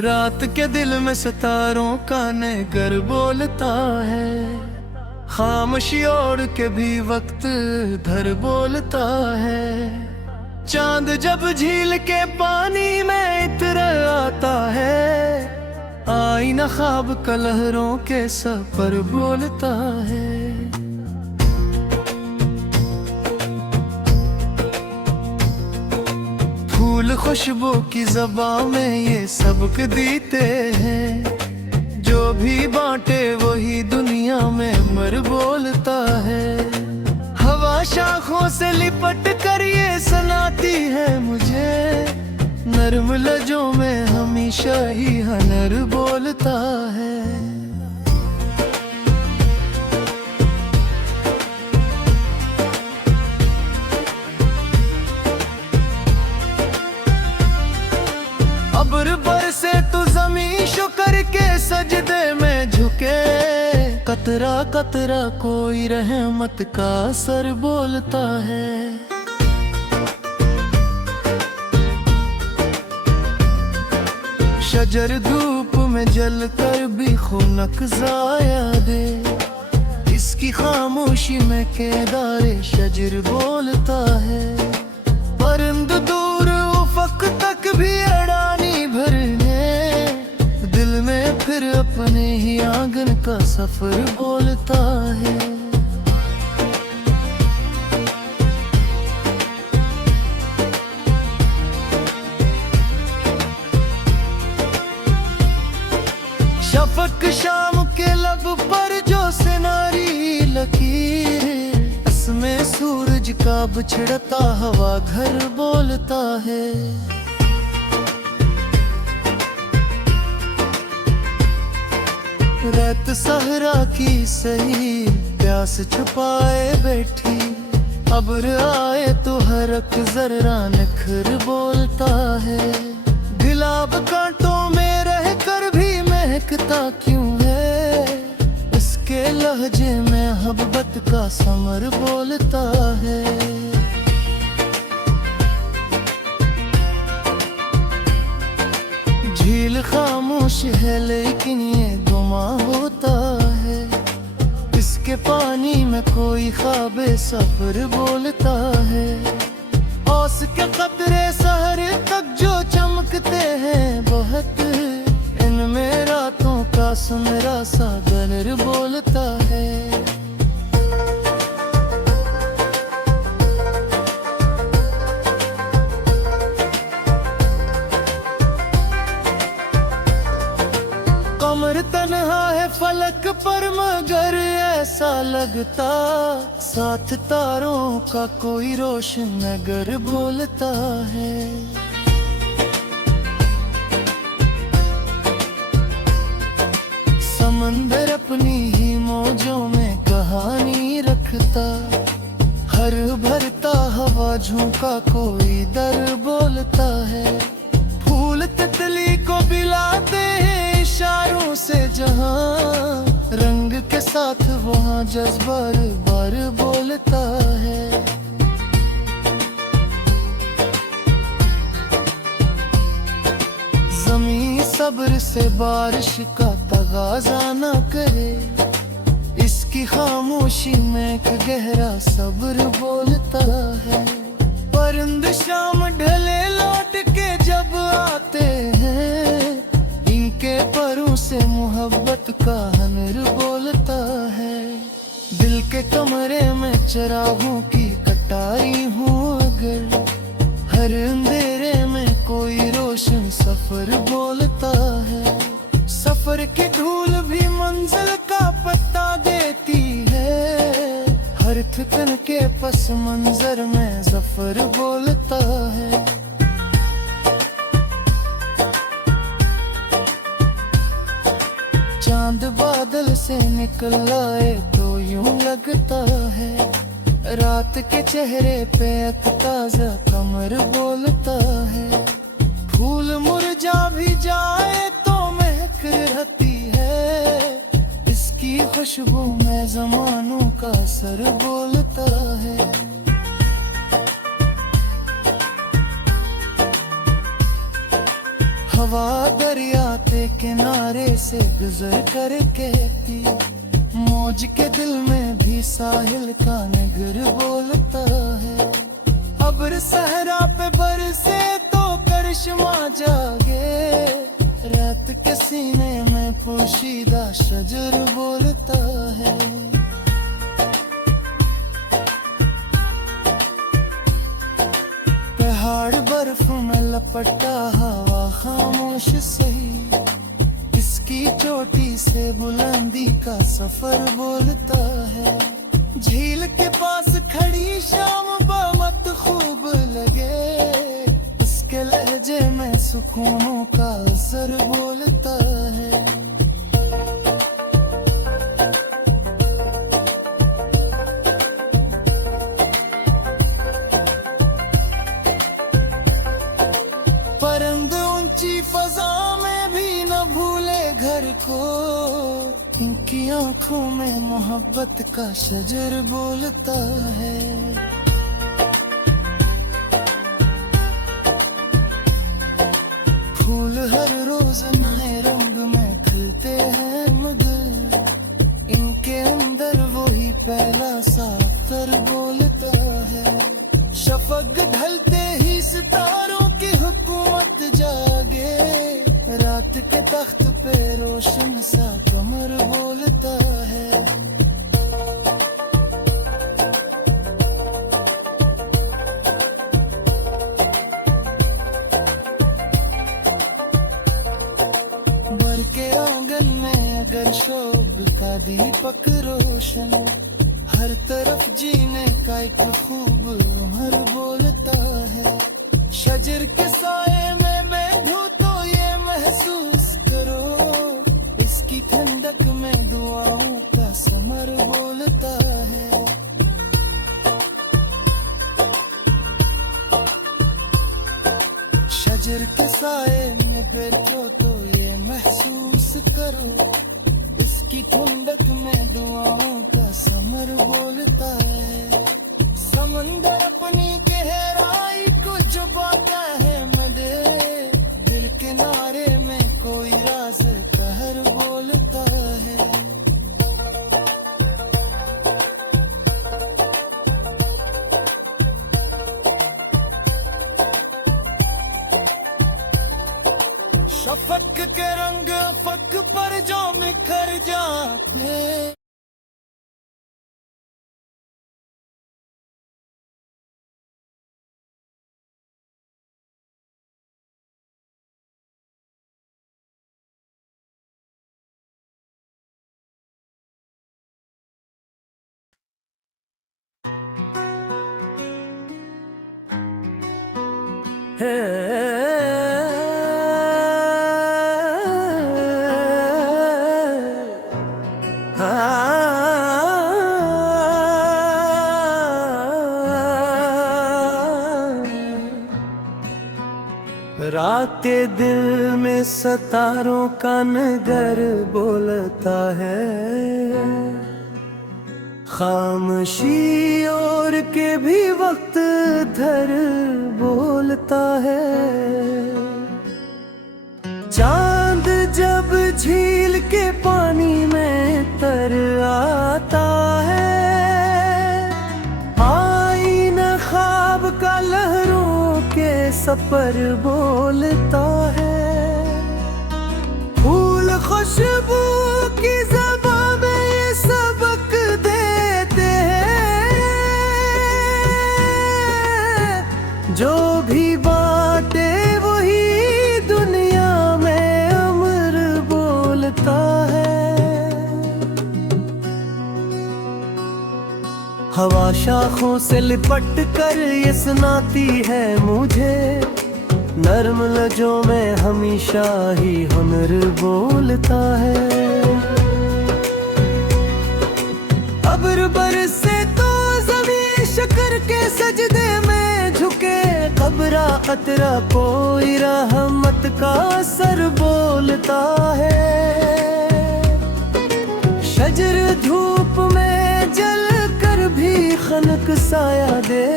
रात के दिल में सितारों का नगर बोलता है, खामोशी ओढ़ के भी वक्त धर बोलता है। चांद जब झील के पानी में इतर आता है, आईना ख्वाब का लहरों के सफर बोलता है। फूल खुशबू की ज़बां में ये सबक देते हैं, जो भी बांटे वही दुनिया में मर बोलता है। हवा शाखों से लिपट कर ये सुनाती है मुझे, नर्म लहजों में हमेशा ही हनर बोलता है। अब्र बरसे तो ज़मीं शुक्र के सजदे में झुके, कतरा कतरा कोई रहमत का सर बोलता है। शजर धूप में जल कर भी खुनक ज़ाया दे, इसकी खामोशी में केदारे शजर बोलता है। परिंद दूर उफक तक भी अड़ानी भरने, दिल में फिर अपने ही आंगन का सफर बोलता है। शफक शाम के लब पर जो सिनारी लकीर, इसमें सूरज का बिछड़ता हवा घर बोलता है। रात सहरा की सही प्यास छुपाए बैठी, अब्र आए तो हरक जर्रा नखर बोलता है। गुलाब कांटों में रह कर भी महकता क्यों है, इसके लहजे में मोहब्बत का समर बोलता है। झील खामोश है लेकिन ये गुमा होता है, इसके पानी में कोई ख्वाबे सफर बोलता है। औस के कतरे सहर तक जो चमकते हैं बहुत, इनमें रातों का सुनहरा सा गनर बोलता है। कमर तन्हा है फलक पर मगर ऐसा लगता, साथ तारों का कोई रोशन नगर बोलता है। समंदर अपनी ही मौजों में कहानी रखता, हर भरता हवा झोंका कोई दर बोलता है। फूल तितली को बिलाते हैं इशारों से जहां, रंग के साथ वहां जज्बा बार बोलता है। ज़मीं सब्र से बारिश का तगाजा न करे, इसकी खामोशी में एक गहरा सब्र बोलता है। परिंद शाम ढले लौट के जब आते हैं, इनके परों से मोहब्बत का हनर बोलता है। दिल के कमरे में चिरागों की कटाई हूँ अगर, हर अंधेरे में कोई रोशन सफर बोलता है। सफर की धूल भी मंजिल का पता देती है, हर थकन के पस मंजर में जफर बोलता है। चांद बादल से निकल आए तो यूं लगता है, रात के चेहरे पे एक ताजा कमर बोलता है। फूल मुरझा भी जाए तो महक रहती है, इसकी खुशबू में जमानों का सर बोलता है। हवा दरिया से गुजर कर कहती, मौज के दिल में भी साहिल का नगर बोलता है। अब्र सहरा पे बरसे तो करिश्मा जागे, रात के सीने में पोशीदा शजर बोलता है। पहाड़ बर्फ में लपटा हवा खामोश सही, इसकी चोटी से बुलंदी का सफर बोलता है। झील के पास खड़ी शाम बामत खूब लगे, उसके लहजे में सुकूनों का असर बोलता है। परिंद ऊंची फजा में भी न भूले घर को, इनकी आंखों में मोहब्बत का शजर बोलता है। फूल हर रोज नए रंग में खिलते हैं मगर इनके अंदर वही पहला सा अख्तर बोलता है। शफक ढलते ही सितारों की हुकूमत जागे, रात के तख्त पे रोशन सा कमर बोलता है। बर के आंगन में अगर शोभ का दीपक रोशन, हर तरफ जीने का एक खूब उमर बोलता है। शजर के साए में बैठो तो ये महसूस करो, इसकी ठंडक में दुआओं का समर बोलता है। शजर के साए में बैठो तो ये महसूस करो, इसकी ठंडक में दुआओं का समर बोलता है। समंदर अपनी गहराई को चुबाता है मदे, दिल किनारे में कोई राज कहर बोलता है। शफक के रंग फक पर जो बिखर जाते, राते दिल में सितारों का नगर बोलता है। खामोशी और के भी वक्त धर बोलता है। चांद जब झील के पानी में तर आता है, आईना ख्वाब का लहरों के सफर बोलता है। फूल खुशबू की ज़बां में ये सबक देते हैं, जो भी बाटे वही दुनिया में अमर बोलता है। हवा शाखों से लिपट कर ये सुनाती है मुझे, नर्म लहजों में हमेशा ही हुनर बोलता है। अब्र बरसे तो ज़मीं शक्र के सजदे में झुके, कबरा अतरा कोई रहमत का सर बोलता है। शजर धूप में जल कर भी खनक साया दे,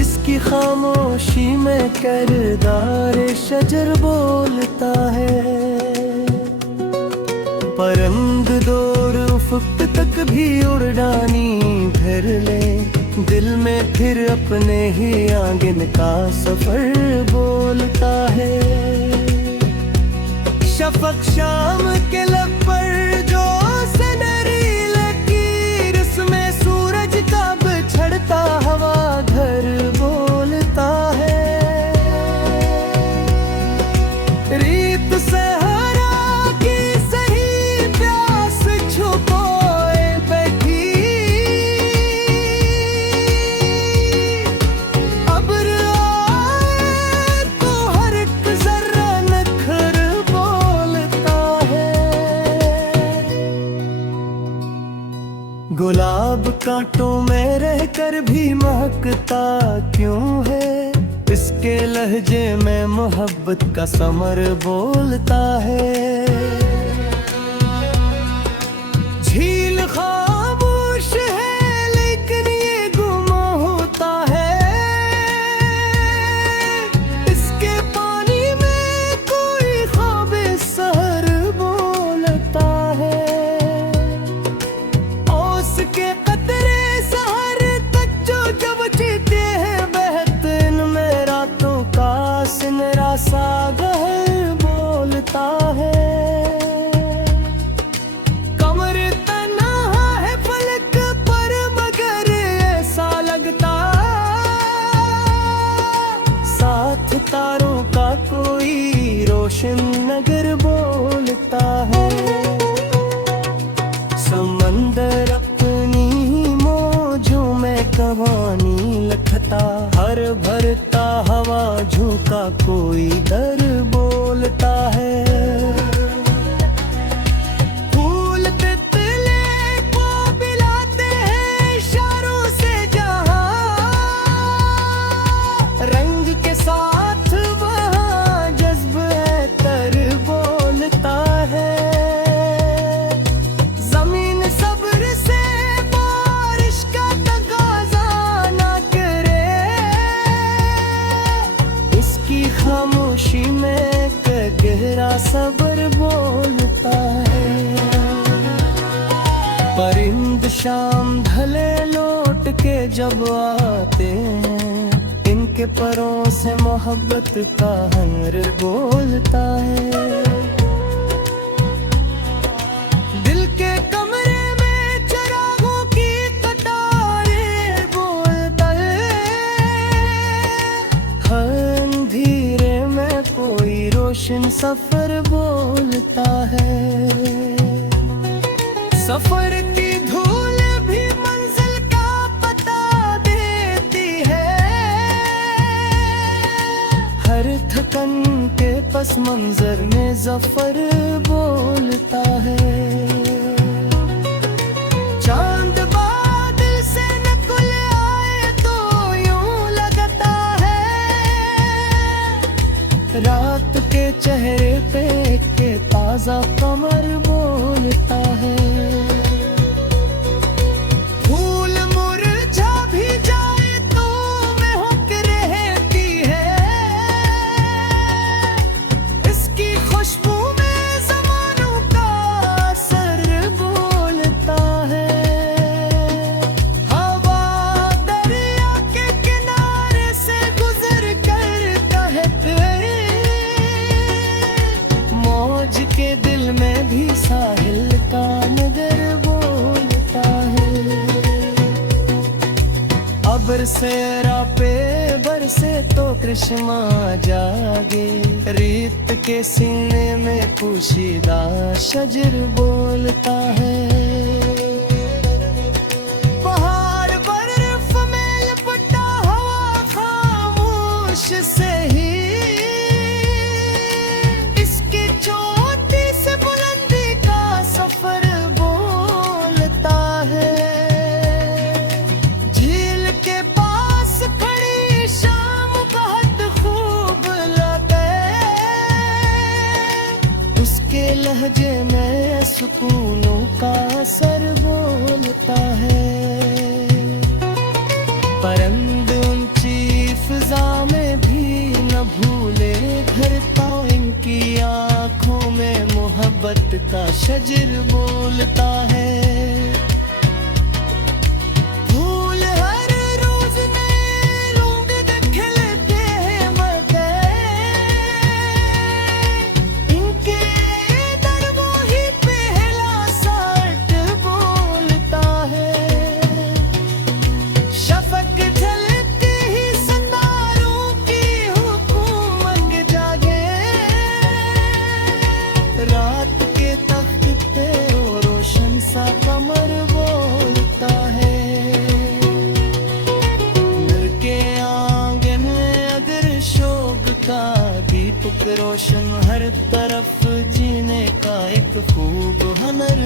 इसकी खामोशी में किरदार शजर बोलता है। परंद दूर उफ़क़ तक भी उड़ानी भर ले, दिल में फिर अपने ही आंगन का सफर बोलता है। शफ़क़ शाम के लब पर जो सुनहरी लकीर, उसमें सूरज का बिछड़ता हवा घर बोलता है। रीत सहरा की सही प्यास छुपोए बैठी, अब्र आए तो हर एक ज़र्रा नखर बोलता है। गुलाब कांटों में रहकर भी महकता क्यों है, इसके लहजे में मोहब्बत का समर बोलता है। झील खामोश है लेकिन ये गुमा होता है, इसके पानी में कोई ख्वाबे सहर बोलता है। ओस के कतरे सहर तक जो जब जीते हैं बहते, इनमें रातों का सिनरा सा गहर बोलता है। कमर तन्हा है फलक पर मगर ऐसा लगता, साथ तारों का कोई रोशन नगर बोलता है। समंदर अपनी मौजों में कहानी लिखता, हर भरता हवा झोंका कोई दर बोलता है। फूल तितले को पिलाते हैं इशारों से जहां, रंग के साथ वहाँ जज्ब है तर बोलता है। जमीन सब्र से बारिश का तकाज़ा ना करे, इसकी खामोशी में एक गहरा सब्र बोलता है। परिंद शाम ढले लौट के जब आते हैं, इनके परों से मोहब्बत का हंगर बोलता है। दिल के कमरे में चिरागों की कतारें बोलता है, हर अंधेरे में कोई रोशन सफर बोलता है। सफर की धूल भी मंजिल का पता देती है, हर थकन के पस मंजर में जफर बोलता है। चांद बादल से नकुल आए तो यूं लगता है, रात के चेहरे पे के ताजा कमर बोलता है। फूल मुरझा भी जाए तो महक रहती है, इसकी खुशबू में ज़मानों का असर बोलता है। हवा दरिया के किनारे से गुजर कर कहते, मौज के दिल में भी साहिल का नगर बोलता है। अब्र से रापे बरसे तो कृष्णा जागे, रीत के सीने में पोशीदा शजर बोलता है। पहाड़ बर्फ में लिपटा हवा खामोश से ही, इसकी चोटी से बुलंदी का सफर बोलता है। झील के पास खड़ी शाम बहुत खूब लगे, उसके लहजे में सुकूनों का असर बोलता है। परंद ऊंची फिजा में भी न भूले घर तो इनकी शजर बोलता है। फूल हर रोज नए रंग खिलते हैं मगर इनके दर वो ही पहला साठ बोलता है। शफक ढलते ही सितारों की हुकूमत जागे। रात के तख्त पे वो रोशन सा कमर बोलता है। घर के आंगन में अगर शोक का दीपक रोशन हर तरफ जीने का एक खूब हुनर